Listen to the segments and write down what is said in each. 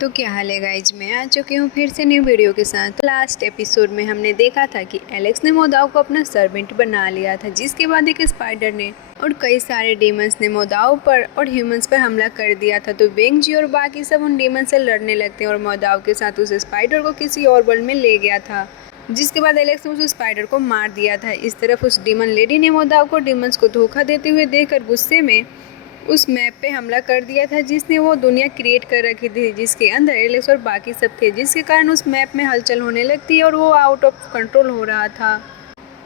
तो क्या हाल है गाइज, मैं आ चुकी हूँ फिर से न्यू वीडियो के साथ। लास्ट एपिसोड में हमने देखा था कि एलेक्स ने मोदाओ को अपना सर्वेंट बना लिया था, जिसके बाद एक स्पाइडर ने और कई सारे डीमंस ने मोदाओ पर और ह्यूमंस पर हमला कर दिया था। तो वेंगजी और बाकी सब उन डीमंस से लड़ने लगते हैं और मोदाओ के साथ उस स्पाइडर को किसी और वर्ल्ड में ले गया था, जिसके बाद एलेक्स ने उस स्पाइडर को मार दिया था। इस तरफ उस डीमन लेडी ने मोदाओ को डीमंस को धोखा देते हुए देखकर गुस्से में उस मैप पे हमला कर दिया था, जिसने वो दुनिया क्रिएट कर रखी थी, जिसके अंदर एलेक्स और बाकी सब थे, जिसके कारण उस मैप में हलचल होने लगती है और वो आउट ऑफ कंट्रोल हो रहा था।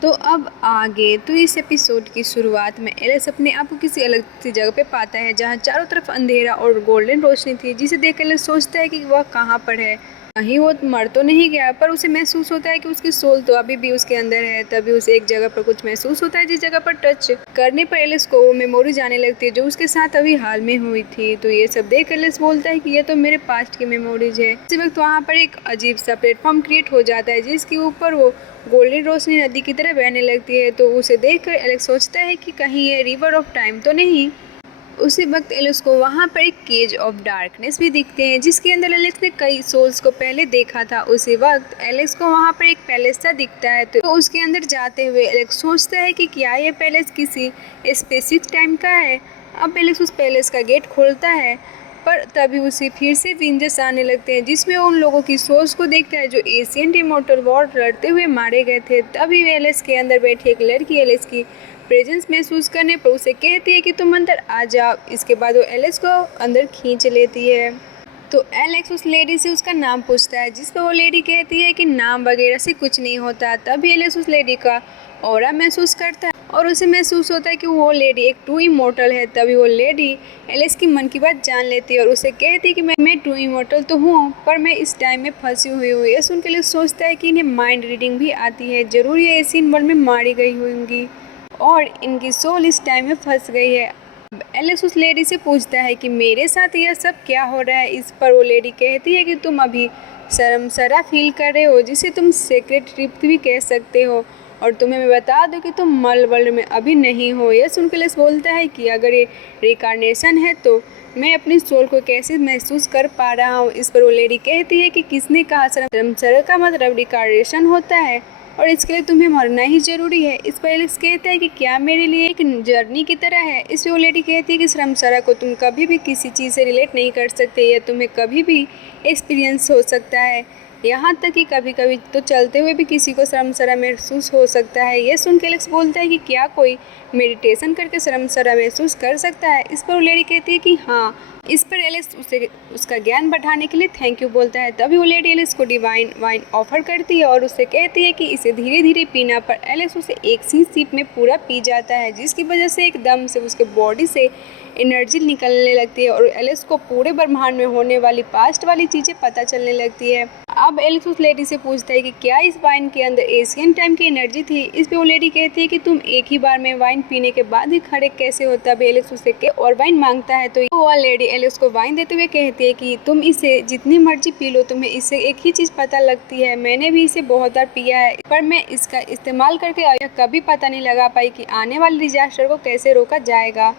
तो अब आगे तो इस एपिसोड की शुरुआत में एलेक्स अपने आप को किसी अलग सी जगह पे पाता है, जहाँ चारों तरफ अंधेरा और गोल्डन रोशनी थी, जिसे देख एलेक्स सोचता है कि वह कहाँ पर है। कहीं वो मर तो नहीं गया, पर उसे महसूस होता है कि उसकी सोल तो अभी भी उसके अंदर है। तभी उसे एक जगह पर कुछ महसूस होता है, जिस जगह पर टच करने पर एलिस को वो मेमोरी जाने लगती है जो उसके साथ अभी हाल में हुई थी। तो ये सब देख एलिस बोलता है कि ये तो मेरे पास्ट की मेमोरीज है। इसी वक्त वहाँ पर एक अजीब सा प्लेटफॉर्म क्रिएट हो जाता है, जिसके ऊपर वो गोल्डन रोशनी नदी की तरह बहने लगती है। तो उसे देख कर एलेक्स सोचता है कि कहीं ये रिवर ऑफ टाइम तो नहीं। उसी वक्त एलेक्स को वहाँ पर एक केज ऑफ डार्कनेस भी दिखते हैं, जिसके अंदर एलेक्स ने कई सोल्स को पहले देखा था। उसी वक्त एलेक्स को वहाँ पर एक पैलेस सा दिखता है, तो उसके अंदर जाते हुए एलेक्स सोचता है कि क्या ये पैलेस किसी स्पेसिफिक टाइम का है। अब एलेक्स उस पैलेस का गेट खोलता है, पर तभी उसे फिर से विंजर्स आने लगते हैं, जिसमें उन लोगों की सोच को देखता है जो एशियंट इमॉर्टल वॉर लड़ते हुए मारे गए थे। तभी एलेक्स के अंदर बैठी एक लड़की एलेक्स की प्रेजेंस महसूस करने पर उसे कहती है कि तुम अंदर आ जाओ। इसके बाद वो एलेक्स को अंदर खींच लेती है। तो एलेक्स उस लेडी से उसका नाम पूछता है, जिस पर वो लेडी कहती है कि नाम वगैरह से कुछ नहीं होता। तभी एलेक्स उस लेडी का ऑरा महसूस करता है और उसे महसूस होता है कि वो लेडी एक ट्रू इमॉर्टल है। तभी वो लेडी एलेक्स की मन की बात जान लेती है और उसे कहती है कि मैं ट्रू इमॉर्टल तो हूँ, पर मैं इस टाइम में फंसी हुई हूँ। ये सुनकर एलेक्स सोचता है कि इन्हें माइंड रीडिंग भी आती है, जरूर ये एशियन वर्ल्ड में मारी गई होंगी और इनकी सोल इस टाइम में फंस गई है। एलेक्स उस लेडी से पूछता है कि मेरे साथ यह सब क्या हो रहा है। इस पर वो लेडी कहती है कि तुम अभी शर्मसारा फील कर रहे हो, जिसे तुम सीक्रेट ट्रिप भी कह सकते हो, और तुम्हें मैं बता दूं कि तुम मल वर्ल्ड में अभी नहीं हो। यह सुनकर एलेक्स बोलता है कि अगर ये रिकार्नेशन है तो मैं अपनी सोल को कैसे महसूस कर पा रहा हूँ। इस पर वो लेडी कहती है कि किसने कहा शर्मसारा का मतलब रिकार्नेशन होता है और इसके लिए तुम्हें मरना ही जरूरी है। इस पर एलेक्स कहता है कि क्या मेरे लिए एक जर्नी की तरह है। इस पर वो लेडी कहती है कि शर्मसारा को तुम कभी भी किसी चीज़ से रिलेट नहीं कर सकते, या तुम्हें कभी भी एक्सपीरियंस हो सकता है, यहाँ तक कि कभी कभी तो चलते हुए भी किसी को शर्मसारा महसूस हो सकता है। यह सुन के एलेक्स बोलता है कि क्या कोई मेडिटेशन करके शर्मसारा महसूस कर सकता है। इस पर वो लेडी कहती है कि हाँ। इस पर एलेक्स उसे उसका ज्ञान बढ़ाने के लिए थैंक यू बोलता है। तभी वो लेडी एलेक्स को डिवाइन वाइन ऑफर करती है और उसे कहती है कि इसे धीरे धीरे पीना। पर एलेक्स उसे एक सी सिप में पूरा पी जाता है, जिसकी वजह से एकदम से उसके बॉडी से एनर्जी निकलने लगती है और एलेक्स को पूरे ब्रह्मांड में होने वाली पास्ट वाली चीज़ें पता चलने लगती है। अब एलेक्स उस लेडी से पूछता है कि क्या इस वाइन के अंदर एशियन टाइम की एनर्जी थी। इस पे वो लेडी कहती है कि तुम एक ही बार में वाइन पीने के बाद ही खड़े कैसे होता। अब एलेक्स उससे के और वाइन मांगता है, तो वो लेडी एलेक्स को वाइन देते हुए कहती है कि तुम इसे जितनी मर्जी पी लो, तुम्हें इससे एक ही चीज़ पता लगती है। मैंने भी इसे बहुत बार पिया है, पर मैं इसका इस्तेमाल करके कभी पता नहीं लगा पाई कि आने वाले डिजास्टर को कैसे रोका जाएगा।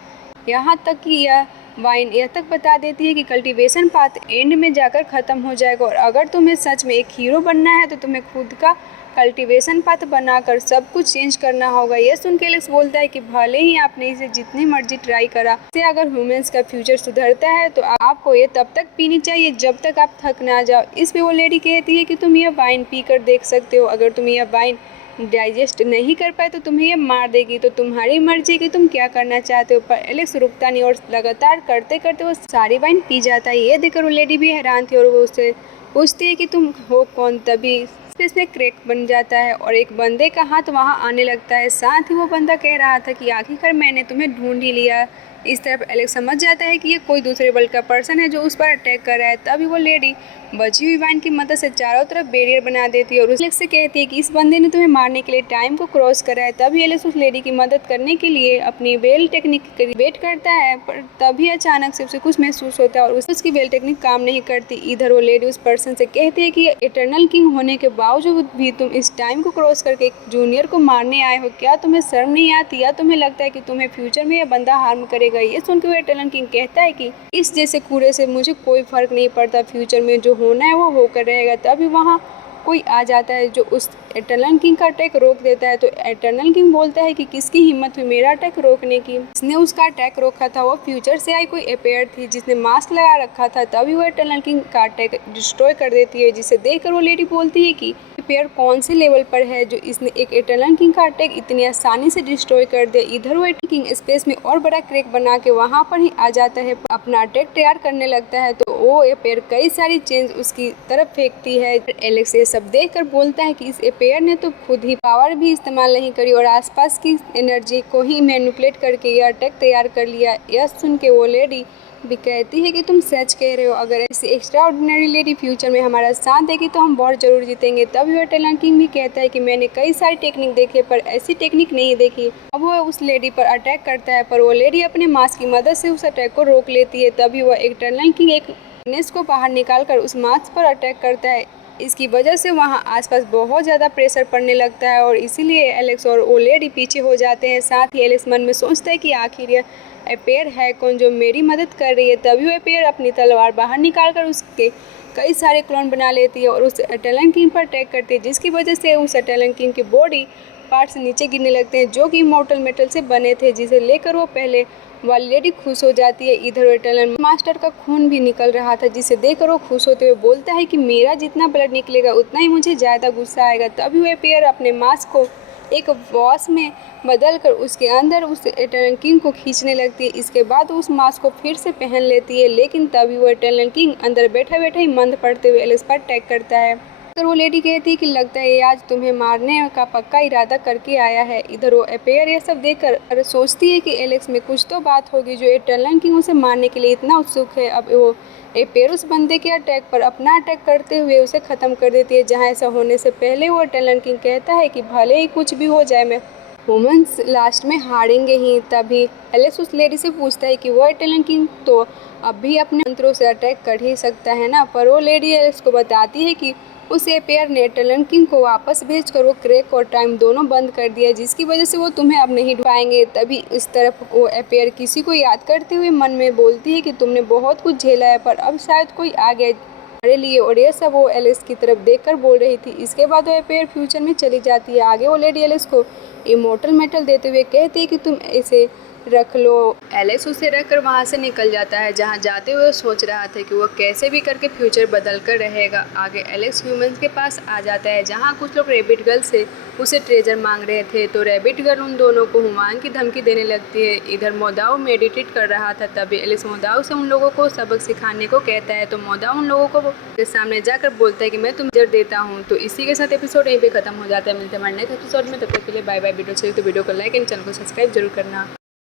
यहाँ तक कि यह वाइन यह तक बता देती है कि कल्टीवेशन पाथ एंड में जाकर ख़त्म हो जाएगा, और अगर तुम्हें सच में एक हीरो बनना है तो तुम्हें खुद का कल्टीवेशन पाथ बनाकर सब कुछ चेंज करना होगा। यह सुन के एलेक्स बोलता है कि भले ही आपने इसे जितनी मर्जी ट्राई करा, इससे अगर ह्यूमंस का फ्यूचर सुधरता है तो आपको ये तब तक पीनी चाहिए जब तक आप थक ना जाओ। इस पे वो लेडी कहती है कि तुम यह वाइन पी कर देख सकते हो, अगर तुम यह वाइन डाइजेस्ट नहीं कर पाए तो तुम्हें ये मार देगी, तो तुम्हारी मर्जी कि तुम क्या करना चाहते हो। पर एलेक्स रुकता नहीं और लगातार करते करते वो सारी वाइन पी जाता है। ये देखकर वो लेडी भी हैरान थी और वो उससे पूछती है कि तुम हो कौन। तभी इसमें क्रैक बन जाता है और एक बंदे का हाथ वहाँ आने लगता है। साथ ही वो बंदा कह रहा था कि आखिरकार मैंने तुम्हें ढूंढ ही लिया। इस तरफ एलेक्स समझ जाता है कि ये कोई दूसरे वर्ल्ड का पर्सन है जो उस पर अटैक कर रहा है। तभी वो लेडी बची हुई वाइन की मदद से चारों तरफ बैरियर बना देती है और एलेक्स से कहती है कि इस बंदे ने तुम्हें मारने के लिए टाइम को क्रॉस करा है। तभी एलेक्स उस लेडी की मदद करने के लिए अपनी वेल टेक्निक वेट करता है, पर तभी अचानक से उसे कुछ महसूस होता है और उसकी वेल टेक्निक काम नहीं करती। इधर वो लेडी उस पर्सन से कहती है कि इटर्नल किंग होने के बावजूद भी तुम इस टाइम को क्रॉस करके एक जूनियर को मारने आए हो। क्या तुम्हें शर्म नहीं आती, या तुम्हें लगता है कि तुम्हें फ्यूचर में यह बंदा हार्म करेगा। जाएगा। ये सुन के वो एटर्नल किंग कहता है कि इस जैसे कूड़े से मुझे कोई फर्क नहीं पड़ता, फ्यूचर में जो होना है वो होकर रहेगा। तभी वहाँ कोई आ जाता है जो उस एटर्नल किंग का अटैक रोक देता है। तो एटर्नल किंग बोलता है कि किसकी हिम्मत हुई मेरा अटैक रोकने की। जिसने उसका अटैक रोका था वो फ्यूचर से आई कोई अपेयर थी जिसने मास्क लगा रखा था। तभी वो एटर्नल किंग का अटैक डिस्ट्रॉय कर देती है, जिसे देखकर वो लेडी बोलती है कि अपेयर कौन से लेवल पर है जो इसने एक एटर्नल किंग का अटैक इतनी आसानी से डिस्ट्रॉय कर दिया। इधर वो एटर्नल किंग स्पेस में और बड़ा क्रैक बना के वहाँ पर ही आ जाता है, अपना अटैक तैयार करने लगता है। तो वो अपेयर कई सारी चेंज उसकी तरफ फेंकती है। एलेक्स ये सब देखकर बोलता है कि इस अपेयर ने तो खुद ही पावर भी इस्तेमाल नहीं करी और आसपास की एनर्जी को ही मैनिपुलेट करके यह अटैक तैयार कर लिया। यह सुन के वो लेडी भी कहती है कि तुम सच कह रहे हो, अगर ऐसी एक्स्ट्रा ऑर्डिनरी लेडी फ्यूचर में हमारा साथ देगी तो हम बहुत जरूर जीतेंगे। तब वह एटर्नल किंग भी कहता है कि मैंने कई सारी टेक्निक देखे पर ऐसी टेक्निक नहीं देखी। अब वह उस लेडी पर अटैक करता है पर वो लेडी अपने मास्क की मदद से उस अटैक को रोक लेती है। तभी वह एटर्नल किंग एक नेस को बाहर निकालकर उस मास्क पर अटैक करता है। इसकी वजह से वहाँ आसपास बहुत ज़्यादा प्रेशर पड़ने लगता है और इसीलिए एलेक्स और वो लेडी पीछे हो जाते हैं। साथ ही एलेक्स मन में सोचता है कि आखिर यह अपेयर है कौन जो मेरी मदद कर रही है। तभी वो अपेयर अपनी तलवार बाहर निकालकर उसके कई सारे क्लोन बना लेती है और उस एटर्नल किंग पर अटैक करती है, जिसकी वजह से उस एटर्नल किंग की बॉडी पार्ट्स नीचे गिरने लगते हैं जो कि इमॉर्टल मेटल से बने थे, जिसे लेकर वो पहले वाली लेडी खुश हो जाती है। इधर एटर्नल मास्टर का खून भी निकल रहा था, जिसे देखकर वो खुश होते हुए बोलता है कि मेरा जितना ब्लड निकलेगा उतना ही मुझे ज़्यादा गुस्सा आएगा। तभी वो अपेयर अपने मास्क को एक वॉश में बदलकर उसके अंदर उस एटर्नल किंग को खींचने लगती है। इसके बाद उस मास्क को फिर से पहन लेती है, लेकिन तभी वो एटर्नल किंग अंदर बैठा बैठा ही मंद पड़ते हुए एलेक्स पर अटैक करता है। तो वो लेडी कहती है कि लगता है ये आज तुम्हें मारने का पक्का इरादा करके आया है। इधर वो अपेयर ये सब देखकर सोचती है कि एलेक्स में कुछ तो बात होगी जो एटर्नल किंग उसे मारने के लिए इतना उत्सुक है। अब वो अपेयर उस बंदे के अटैक पर अपना अटैक करते हुए उसे ख़त्म कर देती है। जहाँ ऐसा होने से पहले वो एटर्नल किंग कहता है कि भले ही कुछ भी हो जाए मैं ह्यूमंस लास्ट में हारेंगे ही। तभी एलेक्स उस लेडी से पूछता है कि वो एटर्नल किंग तो अब भी अपने मंत्रों से अटैक कर ही सकता है ना। पर वो लेडी एलेक्स को बताती है कि उस अपेयर ने एटर्नल किंग को वापस भेजकर वो क्रैक और टाइम दोनों बंद कर दिया, जिसकी वजह से वो तुम्हें अब नहीं ढूंढ पाएंगे। तभी इस तरफ वो अपेयर किसी को याद करते हुए मन में बोलती है कि तुमने बहुत कुछ झेला है पर अब शायद कोई आ गया हमारे लिए। और ये सब वो एलेक्स की तरफ देखकर बोल रही थी। इसके बाद वो अपेयर फ्यूचर में चली जाती है। आगे वो लेडी एलेक्स को इमॉर्टल मेटल देते हुए कहती है कि तुम इसे रख लो। एलेक्स उसे रखकर वहाँ से निकल जाता है। जहाँ जाते हुए सोच रहा था कि वो कैसे भी करके फ्यूचर बदल कर रहेगा। आगे एलेक्स ह्यूमंस के पास आ जाता है, जहाँ कुछ लोग रैबिट गर्ल से उसे ट्रेजर मांग रहे थे। तो रैबिट गर्ल उन दोनों को हुमान की धमकी देने लगती है। इधर मोदाओ मेडिटेट कर रहा था। तभी एलेक्स मोदाओ से उन लोगों को सबक सिखाने को कहता है। तो मोदाओ उन लोगों को सामने जाकर बोलता है कि मैं तुम जर देता हूँ। तो इसी के साथ एपिसोड यहीं पे खत्म हो जाता है। मिलते हैं हमारे नेक्स्ट एपिसोड में, तब तक के लिए बाय बाय। वीडियो चाहिए तो वीडियो को लाइक एंड चैनल को सब्सक्राइब जरूर करना।